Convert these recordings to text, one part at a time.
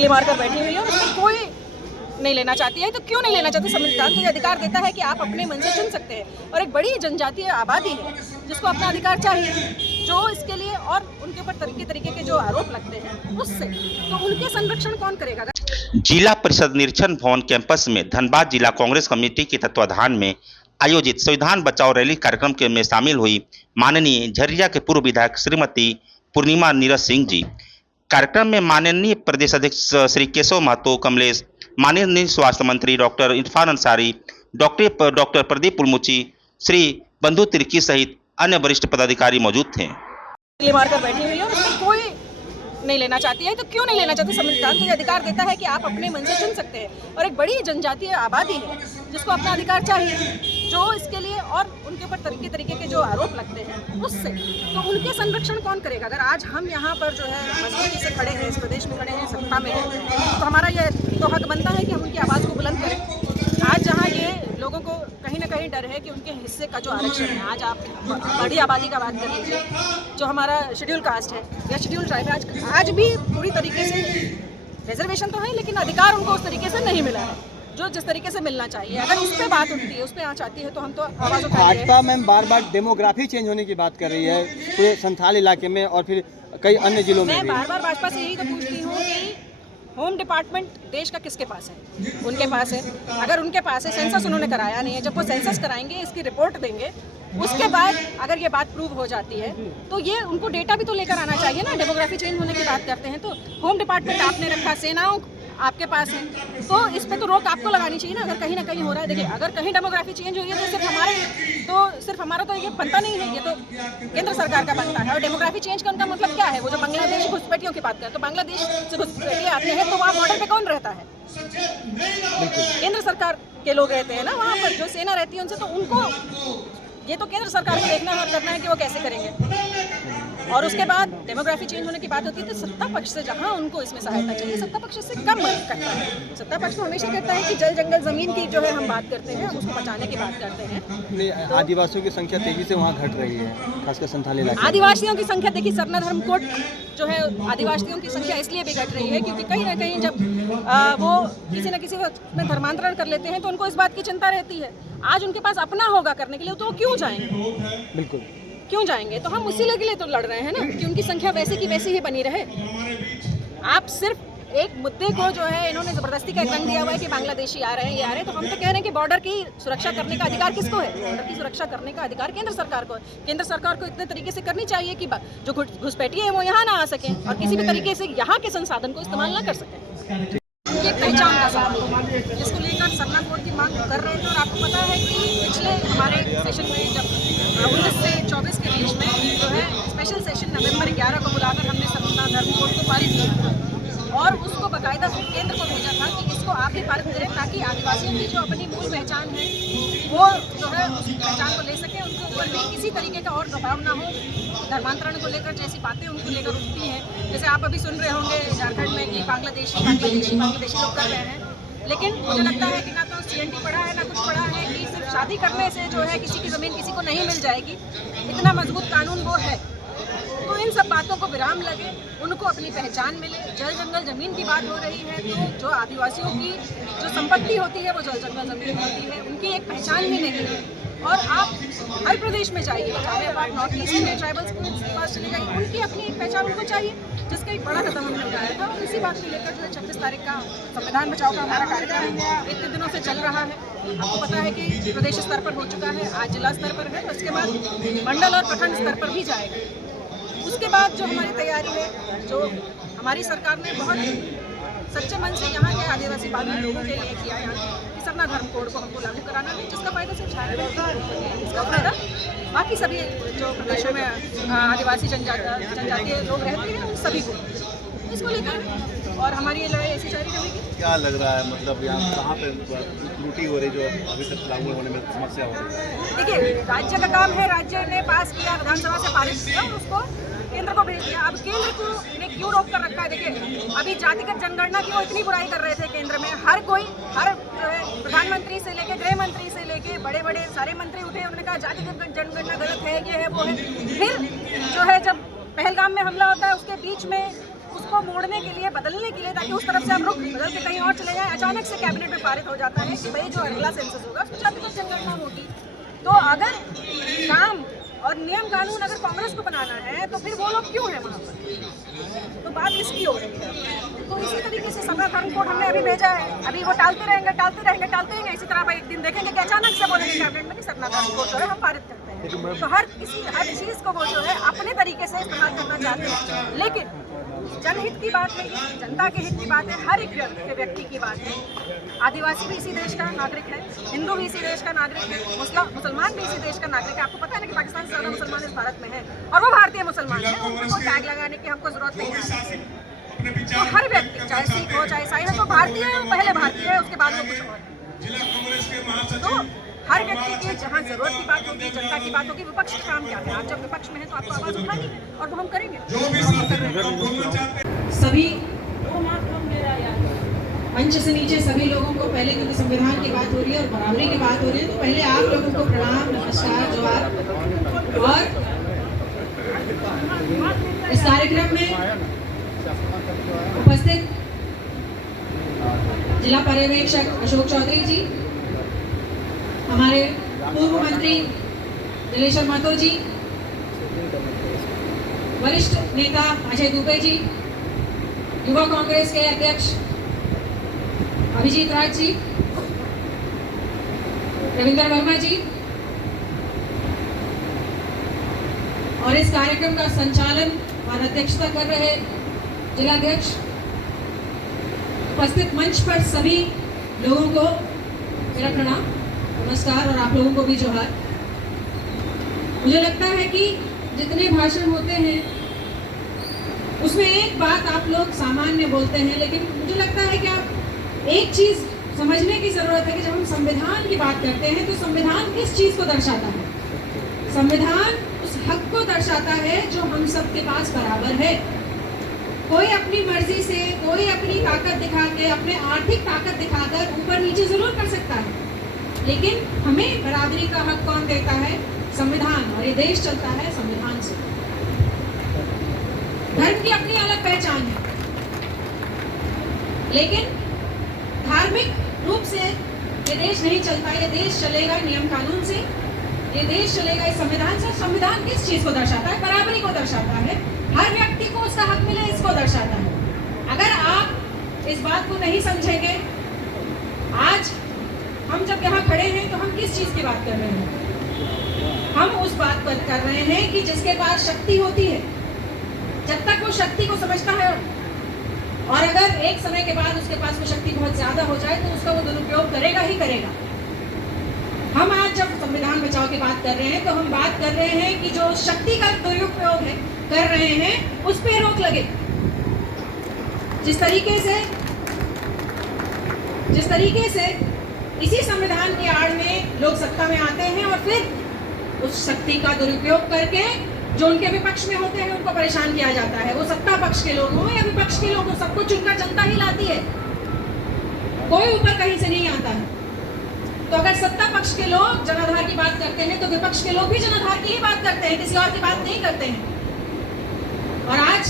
ले मारकर बैठी हुई है और उसमें कोई नहीं लेना चाहती है। तो क्यों नहीं लेना चाहती? संविधान तो ये अधिकार देता है कि आप अपने मन से चुन सकते हैं और एक बड़ी जनजातीय आबादी है जिसको अपना अधिकार चाहिए, जो इसके लिए और उनके ऊपर तरीके के जो आरोप लगते हैं उससे, तो उनके संरक्षण कौन करेगा? जिला परिषद निरीक्षण भवन कैंपस में धनबाद जिला कांग्रेस कमेटी के तत्वाधान में आयोजित संविधान बचाओ रैली कार्यक्रम के में शामिल हुई माननीय झरिया के पूर्व विधायक श्रीमती पूर्णिमा नीरज सिंह जी। कार्यक्रम में माननीय प्रदेश अध्यक्ष श्री केशव महतो कमलेश, माननीय स्वास्थ्य मंत्री डॉक्टर इरफान अंसारी, डॉक्टर प्रदीप पुलमुची, श्री बंधु तिर्की सहित अन्य वरिष्ठ पदाधिकारी मौजूद थे। ले मारकर बैठी हुई है और उसमें कोई नहीं लेना चाहती है। तो क्यों नहीं लेना चाहती? संविधान तो ये अधिकार देता है कि आप अपने मन से चुन सकते हैं और एक बड़ी जनजातीय आबादी है जिसको अपना अधिकार चाहिए, जो इसके लिए और उनके ऊपर तरीके के जो आरोप लगते हैं उससे, तो उनके संरक्षण कौन करेगा? अगर आज हम यहाँ पर जो है मजबूती से खड़े हैं, इस प्रदेश में खड़े हैं, सत्ता में हैं, तो हमारा ये तो हक बनता है कि हम उनकी आवाज़ को बुलंद करें। आज जहाँ ये लोगों को कहीं ना कहीं डर है कि उनके हिस्से का जो आरक्षण है, आज आप बड़ी आबादी का बात कर लीजिए, जो हमारा शेड्यूल कास्ट है या शेड्यूल ट्राइब है, आज भी पूरी तरीके से रिजर्वेशन तो है लेकिन अधिकार उनको उस तरीके से नहीं मिला है जो जिस तरीके से मिलना चाहिए। अगर उस पर बात उठती है, उस पर आँच आती है तो हम तो आवाज़ उठाएंगे। भाजपा मैम बार बार डेमोग्राफी चेंज होने की बात कर रही है पूरे संथाल इलाके में और फिर कई अन्य जिलों में। मैं बार बार भाजपा से यही तो पूछती हूँ कि होम डिपार्टमेंट देश का किसके पास है? उनके पास है। अगर उनके पास है, सेंसस उन्होंने कराया नहीं है, जब वो सेंसस कराएंगे, इसकी रिपोर्ट देंगे, उसके बाद अगर ये बात प्रूव हो जाती है तो ये उनको डेटा भी तो लेकर आना चाहिए ना। डेमोग्राफी चेंज होने की बात करते हैं तो होम डिपार्टमेंट आपने रखा, सेनाओं आपके पास है, तो इस पे तो रोक आपको लगानी चाहिए ना। अगर कहीं ना कहीं हो रहा है, देखिए अगर कहीं डेमोग्राफी चेंज हो रही है तो सिर्फ हमारा तो ये बनता नहीं है, ये तो केंद्र सरकार का बनता है। और डेमोग्राफी चेंज का उनका मतलब क्या है? वो जो बांग्लादेशी घुसपैठियों की बात करें तो बांग्लादेश से घुसपैठिए आते हैं तो वहाँ बॉर्डर पे कौन रहता है? केंद्र सरकार के लोग रहते हैं ना वहाँ पर, जो सेना रहती है उनसे, तो उनको ये तो केंद्र सरकार को देखना है और करना है कि वो कैसे करेंगे। और उसके बाद डेमोग्राफी चेंज होने की बात होती है तो सत्ता पक्ष से जहां उनको इसमें सहायता चाहिए, सत्ता पक्ष से कम मदद करता है। सत्ता पक्ष तो हमेशा कहता है कि जल जंगल जमीन की जो है हम बात करते हैं, उसको बचाने की बात करते हैं। तो आदिवासियों की संख्या तेजी से वहाँ घट रही है, खासकर संथाल इलाके। आदिवासियों की संख्या देखिए, सरना धर्मकोट जो है आदिवासियों की संख्या इसलिए भी घट रही है क्योंकि कहीं ना कहीं जब वो किसी न किसी वक्त में धर्मांतरण कर लेते हैं तो उनको इस बात की चिंता रहती है। आज उनके पास अपना होगा करने के लिए तो वो क्यों जाएंगे? बिल्कुल क्यों जाएंगे? तो हम उसी के लिए तो लड़ रहे हैं ना कि उनकी संख्या वैसे की वैसी ही बनी रहे। आप सिर्फ एक मुद्दे को जो है इन्होंने जबरदस्ती का रंग दिया हुआ है कि बांग्लादेशी आ रहे हैं, ये आ रहे हैं, तो हम तो कह रहे हैं कि बॉर्डर की सुरक्षा करने का अधिकार किसको है? बॉर्डर की सुरक्षा करने का अधिकार केंद्र सरकार को है। केंद्र सरकार को इतने तरीके से करनी चाहिए कि जो घुसपैठिए है वो यहाँ ना आ सकें और किसी भी तरीके से यहाँ के संसाधन को इस्तेमाल ना कर सकें। ये पहचान का सवाल है जिसको लेकर सरना कोड की मांग कर रहे थे। और आपको पता है कि पिछले हमारे सेशन में जब 19 से 24 के बीच में जो है स्पेशल सेशन नवंबर 11 को बुलाकर हमने सरना धर्म कोड को पारित किया था और उसको बाकायदा केंद्र को भेजा था कि इसको आप ही पारित करें ताकि आदिवासियों की जो अपनी मूल पहचान है वो जो है उस पहचान को ले सके, उनके ऊपर भी किसी तरीके का और दबाव ना हो। धर्मांतरण को लेकर जैसी बातें उनको लेकर उठती हैं, जैसे आप अभी सुन रहे होंगे झारखंड में कि बांग्लादेशी लोग कर रहे हैं, लेकिन मुझे लगता है कि ना तो CNT पढ़ा है ना कुछ पढ़ा है कि सिर्फ शादी करने से जो है किसी की ज़मीन किसी को नहीं मिल जाएगी, इतना मजबूत कानून वो है। तो इन सब बातों को विराम लगे, उनको अपनी पहचान मिले। जल जंगल ज़मीन की बात हो रही है तो जो आदिवासियों की जो संपत्ति होती है वो जल जंगल ज़मीन होती है, उनकी एक पहचान भी नहीं है। और आप हर प्रदेश में जाइए, चाहे आप नॉर्थ ईस्ट में ट्राइबल्स के पास चले जाइए, उनकी अपनी एक पहचान उनको चाहिए, जिसका एक बड़ा कदम हमने उठाया था। और इसी बात को लेकर जो है 26 तारीख का संविधान बचाओ का हमारा कार्यक्रम इतने दिनों से चल रहा है। आपको पता है कि प्रदेश स्तर पर हो चुका है, आज जिला स्तर पर है, उसके बाद मंडल और प्रखंड स्तर पर भी जाएगा। उसके बाद जो हमारी तैयारी है, जो हमारी सरकार ने बहुत सच्चे मन से यहाँ के आदिवासी बालू लोगों के लिए किया है कि सरना धर्म कोड को हमको लागू कराना है, जिसका फायदा सिर्फ झारखंड, इसका फायदा बाकी सभी जो प्रदेशों में आदिवासी जनजातीय लोग रहते हैं उन सभी को। इसको लेकर और हमारी ये लड़ाई ऐसी जारी रहेगी। क्या लग रहा है, मतलब यहाँ कहाँ पे त्रुटि हो रही जो अभी तक लागू होने में समस्या हो रही है? देखिए, राज्य का काम है, राज्य ने पास किया, विधानसभा से पारित किया और उसको केंद्र को भेज दिया। अब केंद्र को ने क्यों रोक कर रखा है? देखिए, अभी जातिगत जनगणना की वो इतनी बुराई कर रहे थे केंद्र में, हर कोई हर जो है प्रधानमंत्री से लेके गृह मंत्री से लेके बड़े बड़े सारे मंत्री उठे, उन्होंने कहा जातिगत जनगणना गलत है, ये है वो है। फिर जो है जब पहलगाम में हमला होता है उसके बीच में उसको को मोड़ने के लिए, बदलने के लिए, ताकि उस तरफ से हम रुख बदल के कहीं और चले जाएं। अचानक से कैबिनेट में पारित हो जाता है कि भाई जो अगला सेंसस होगा उसमें जातिगत जनगणना होगी। तो अगर काम और नियम कानून अगर कांग्रेस को बनाना है तो फिर वो लोग क्यों हैं वहाँ पर? तो बात इसकी हो रही है। तो इसी तरीके से सत्ताधारी कोर्ट हमने अभी भेजा है, अभी वो टालते रहेंगे। इसी तरह एक दिन देखेंगे कि अचानक से बोलेंगे कैबिनेट में कि सत्ताधारी कोर्ट जो है हम पारित करते हैं। तो हर चीज़ को वो जो है अपने तरीके से इस्तेमाल करना चाहते हैं, लेकिन जनहित की बात है, जनता के हित की बात है, हर एक व्यक्ति की बात है। आदिवासी भी इसी देश का नागरिक है, हिंदू भी इसी देश का नागरिक है, मुसलमान भी इसी देश का नागरिक है। आपको पता है ना कि पाकिस्तान से ज़्यादा मुसलमान इस भारत में है और वो भारतीय मुसलमान है। उनको टैग लगाने की हमको जरूरत नहीं है। तो हर व्यक्ति, चाहे सिख हो चाहे ईसाई हो, तो भारतीय है, पहले भारतीय है, उसके बाद में कुछ और है। तो हर व्यक्ति की जहाँ जरूरत की बात होगी, जनता की बात होगी, विपक्ष का काम क्या है? आप जब विपक्ष में हैं तो आपको आवाज़ उठानी है और वो हम करेंगे। सभी मंच से नीचे सभी लोगों को पहले, क्योंकि संविधान की बात हो रही है और बराबरी की बात हो रही है, तो पहले आप लोगों को प्रणाम, नमस्कार, जोहार। और इस कार्यक्रम में उपस्थित जिला पर्यवेक्षक अशोक चौधरी जी, हमारे पूर्व मंत्री दिलेश्वर महतो जी, वरिष्ठ नेता अजय दुबे जी, युवा कांग्रेस के अध्यक्ष अभिजीत राज जी, रविंद्र वर्मा जी, और इस कार्यक्रम का संचालन और अध्यक्षता कर रहे जिलाध्यक्ष, उपस्थित मंच पर सभी लोगों को मेरा प्रणाम, नमस्कार, और आप लोगों को भी जोहार। मुझे लगता है कि जितने भाषण होते हैं उसमें एक बात आप लोग सामान्य बोलते हैं, लेकिन मुझे लगता है कि आप एक चीज़ समझने की ज़रूरत है कि जब हम संविधान की बात करते हैं तो संविधान किस चीज़ को दर्शाता है? संविधान उस हक को दर्शाता है जो हम सबके पास बराबर है। कोई अपनी मर्जी से, कोई अपनी ताकत दिखा के, अपने आर्थिक ताकत दिखाकर ऊपर नीचे जरूर कर सकता है, लेकिन हमें बराबरी का हक कौन देता है? संविधान। और ये देश चलता है संविधान से। धर्म की अपनी अलग पहचान है, लेकिन धार्मिक रूप से ये देश नहीं चलता। ये देश चलेगा नियम कानून से, ये देश चलेगा इस संविधान से। संविधान किस चीज को दर्शाता है? बराबरी को दर्शाता है, हर व्यक्ति को उसका हक मिले, इसको दर्शाता है। अगर आप इस बात को नहीं समझेंगे, आज हम जब यहाँ खड़े हैं तो हम किस चीज की बात कर रहे हैं? हम उस बात पर कर रहे हैं कि जिसके पास शक्ति होती है, जब तक वो शक्ति को समझता है, और अगर एक समय के बाद उसके पास वो शक्ति बहुत ज्यादा हो जाए तो उसका वो दुरुपयोग करेगा ही करेगा। हम आज जब संविधान बचाओ की बात कर रहे हैं तो हम बात कर रहे हैं कि जो शक्ति का दुरुपयोग है कर रहे हैं उस पर रोक लगे। जिस तरीके से इसी संविधान की आड़ में लोग सत्ता में आते हैं और फिर उस शक्ति का दुरुपयोग करके जो उनके विपक्ष में होते हैं उनको परेशान किया जाता है। वो सत्ता पक्ष के लोग हों या विपक्ष के लोग हों, सबको चुनकर जनता ही लाती है, कोई ऊपर कहीं से नहीं आता है। तो अगर सत्ता पक्ष के लोग जनाधार की बात करते हैं तो विपक्ष के लोग भी जनाधार की ही बात करते हैं, किसी और की बात नहीं करते हैं। और आज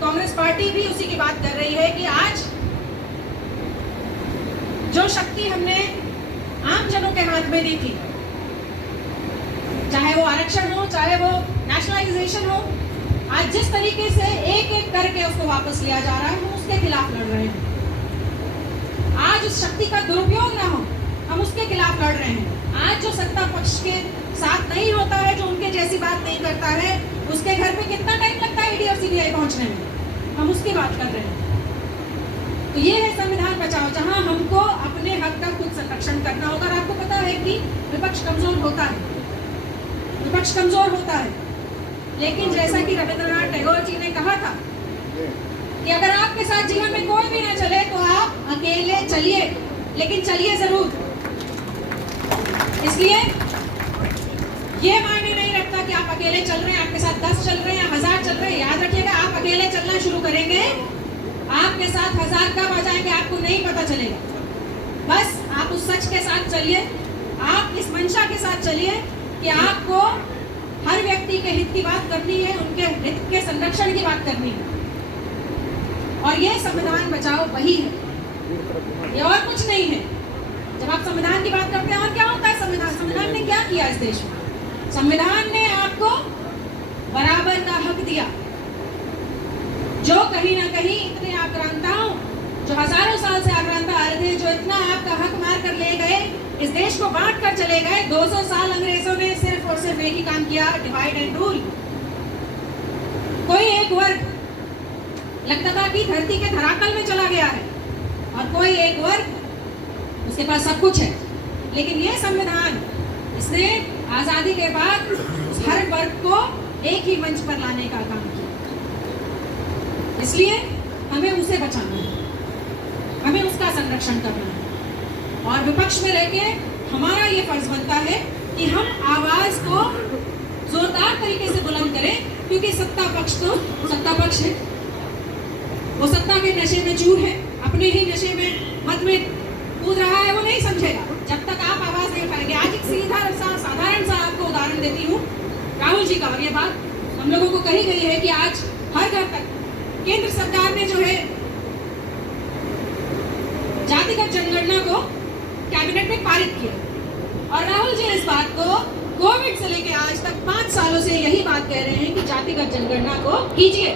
कांग्रेस पार्टी भी उसी की बात कर रही है कि आज जो शक्ति हमने आम जनों के हाथ में दी थी, चाहे वो आरक्षण हो, चाहे वो नेशनलाइजेशन हो, आज जिस तरीके से एक एक करके उसको वापस लिया जा रहा है, हम उसके खिलाफ लड़ रहे हैं। आज उस शक्ति का दुरुपयोग ना हो, हम उसके खिलाफ लड़ रहे हैं। आज जो सत्ता पक्ष के साथ नहीं होता है, जो उनके जैसी बात नहीं करता है, उसके घर पे कितना टाइम लगता है ईडी और सीबीआई पहुंचने में, हम उसकी बात कर रहे हैं। तो ये है संविधान बचाओ, जहां हमको अपने हक का खुद संरक्षण करना होगा। और आपको पता है कि विपक्ष कमजोर होता है, विपक्ष कमजोर होता है, लेकिन जैसा कि रविंद्रनाथ टैगोर जी ने कहा था कि अगर आपके साथ जीवन में कोई भी ना चले तो आप अकेले चलिए, लेकिन चलिए जरूर। इसलिए ये मायने नहीं रखता कि आप अकेले चल रहे हैं, आपके साथ 10 चल रहे हैं या 1000 चल रहे हैं। याद रखिएगा, आप अकेले चलना शुरू करेंगे, आपके साथ 1000 कब आ जाएंगे आपको नहीं पता चलेगा। बस आप उस सच के साथ चलिए, आप इस मंशा के साथ चलिए कि आपको हर व्यक्ति के हित की बात करनी है, उनके हित के संरक्षण की बात करनी है। और ये संविधान बचाओ वही है, ये और कुछ नहीं है। जब आप संविधान की बात करते हैं, और क्या होता है संविधान? संविधान ने क्या किया इस देश में? संविधान ने आपको बराबर का हक दिया। जो कहीं ना कहीं इतने आक्रांताओं, जो हजारों साल से आक्रांता आ रहे थे, जो इतना आपका हक मार कर ले गए, इस देश को बांट कर चले गए। 200 साल अंग्रेजों ने सिर्फ और सिर्फ एक ही काम किया, डिवाइड एंड रूल। कोई एक वर्ग लगता था कि धरती के धरातल में चला गया है, और कोई एक वर्ग उसके पास सब कुछ है। लेकिन ये संविधान, इसने आजादी के बाद हर वर्ग को एक ही मंच पर लाने का काम किया। इसलिए हमें उसे बचाना है, हमें उसका संरक्षण करना है, और विपक्ष में रहके हमारा ये फर्ज बनता है कि हम आवाज को जोरदार तरीके से बुलंद करें, क्योंकि सत्ता पक्ष तो सत्ता पक्ष है, वो सत्ता के नशे में चूर है, अपने ही नशे में मत में कूद रहा है। वो नहीं समझेगा जब तक आप आवाज नहीं उठाएंगे। आज एक सीधा साधारण सा आपको उदाहरण देती हूँ राहुल जी का। और ये बात हम लोगों को कही गई है कि आज हर घर तक केंद्र सरकार ने जो है जातिगत जनगणना को कैबिनेट में पारित किया, और राहुल जी इस बात को कोविड से लेकर आज तक 5 सालों से यही बात कह रहे हैं कि जातिगत जनगणना को कीजिए।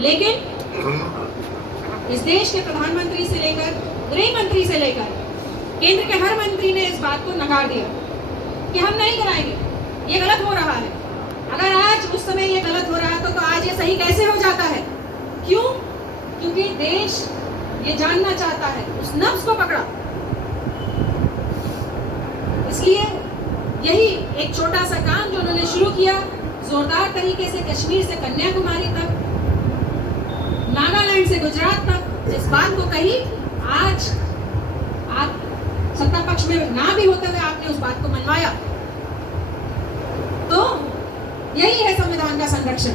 लेकिन इस देश के प्रधानमंत्री से लेकर गृह मंत्री से लेकर केंद्र के हर मंत्री ने इस बात को नकार दिया कि हम नहीं कराएंगे, ये गलत हो रहा है। अगर आज उस समय ये गलत हो रहा तो आज ये सही कैसे हो जाता है? क्यों? क्योंकि देश ये जानना चाहता है, उस नब्ज को पकड़ा। इसलिए यही एक छोटा सा काम जो उन्होंने शुरू किया, जोरदार तरीके से कश्मीर से कन्याकुमारी तक, नागालैंड से गुजरात तक, इस बात को कही। आज आप सत्ता पक्ष में ना भी होते हुए आपने उस बात को मनवाया। तो यही है संविधान का संरक्षण।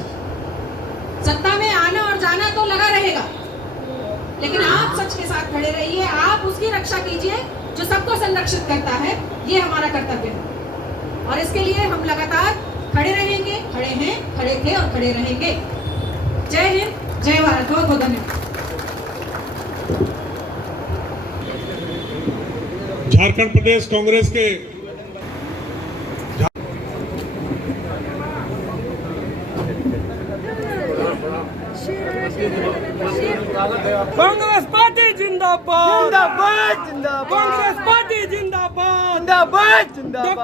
सत्ता में आना और जाना तो लगा रहेगा, लेकिन आप सच के साथ खड़े रहिए, आप उसकी रक्षा कीजिए जो सबको संरक्षित करता है। ये हमारा कर्तव्य है, और इसके लिए हम लगातार खड़े रहेंगे, खड़े हैं, खड़े थे और खड़े रहेंगे। जय हिंद, जय भारत। बहुत बहुत धन्यवाद। झारखंड प्रदेश कांग्रेस के कांग्रेस पार्टी जिंदाबाद, जिंदाबाद, जिंदाबाद, कांग्रेस पार्टी जिंदाबाद, जिंदाबाद, जिंदाबाद।